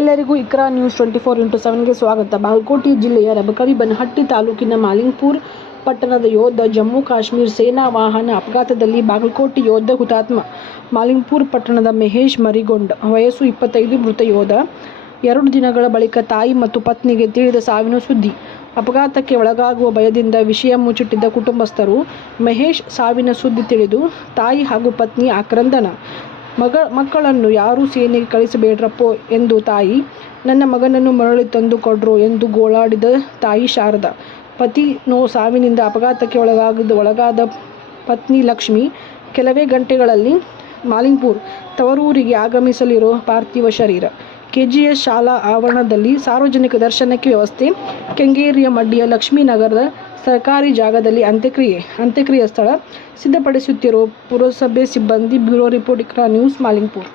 ಎಲ್ಲರಿಗೂ ಇಕ್ರಾ ನ್ಯೂಸ್ 24x7ಗೆ ಸ್ವಾಗತ. ಬಾಗಲಕೋಟೆ ಜಿಲ್ಲೆಯ ರಬಕವಿ-ಬನಹಟ್ಟಿ ತಾಲೂಕಿನ ಮಾಲಿಂಗಪುರ ಪಟ್ಟಣದ ಯೋಧ ಜಮ್ಮು ಕಾಶ್ಮೀರ ಸೇನಾ ವಾಹನ ಅಪಘಾತದಲ್ಲಿ ಬಾಗಲಕೋಟೆ ಯೋಧ ಹುತಾತ್ಮ. ಮಾಲಿಂಗಪುರ ಪಟ್ಟಣದ ಮಹೇಶ್ ಮರಿಗೊಂಡ, ವಯಸ್ಸು 25, ಮೃತ ಯೋಧ. 2 ದಿನಗಳ ಬಳಿಕ ತಾಯಿ ಮತ್ತು ಪತ್ನಿಗೆ ತಿಳಿದ ಸಾವಿನ ಸುದ್ದಿ. ಅಪಘಾತಕ್ಕೆ ಒಳಗಾಗುವ ಭಯದಿಂದ ವಿಷಯ ಮುಚ್ಚಿಟ್ಟಿದ್ದ ಕುಟುಂಬಸ್ಥರು. ಮಹೇಶ್ ಸಾವಿನ ಸುದ್ದಿ ತಿಳಿದು ತಾಯಿ ಹಾಗೂ ಪತ್ನಿ ಆಕ್ರಂದನ. ಮಕ್ಕಳನ್ನು ಯಾರೂ ಸೇನೆಗೆ ಕಳಿಸಬೇಡ್ರಪ್ಪೋ ಎಂದು ತಾಯಿ, ನನ್ನ ಮಗನನ್ನು ಮರಳಿ ತಂದು ಕೊಡ್ರೋ ಎಂದು ಗೋಳಾಡಿದ ತಾಯಿ ಶಾರದಾ. ಪತಿ ಸಾವಿನಿಂದ ಅಪಘಾತಕ್ಕೆ ಒಳಗಾದ ಪತ್ನಿ ಲಕ್ಷ್ಮಿ ಕೆಲವೇ ಗಂಟೆಗಳಲ್ಲಿ ಮಾಲಿಂಗಪುರ ತವರೂರಿಗೆ ಆಗಮಿಸಲಿರೋ ಪಾರ್ಥಿವ ಶರೀರ ಕೆಜಿಎಸ್ ಶಾಲಾ ಆವರಣದಲ್ಲಿ ಸಾರ್ವಜನಿಕ ದರ್ಶನಕ್ಕೆ ವ್ಯವಸ್ಥೆ. ಕೆಂಗೇರಿಯ ಮಡ್ಡಿಯ ಲಕ್ಷ್ಮೀನಗರದ ಸರ್ಕಾರಿ ಜಾಗದಲ್ಲಿ ಅಂತ್ಯಕ್ರಿಯೆ ಸ್ಥಳ ಸಿದ್ಧಪಡಿಸುತ್ತಿರುವ ಪುರಸಭೆ ಸಿಬ್ಬಂದಿ. Bureau report, Iqra news, Malingapura.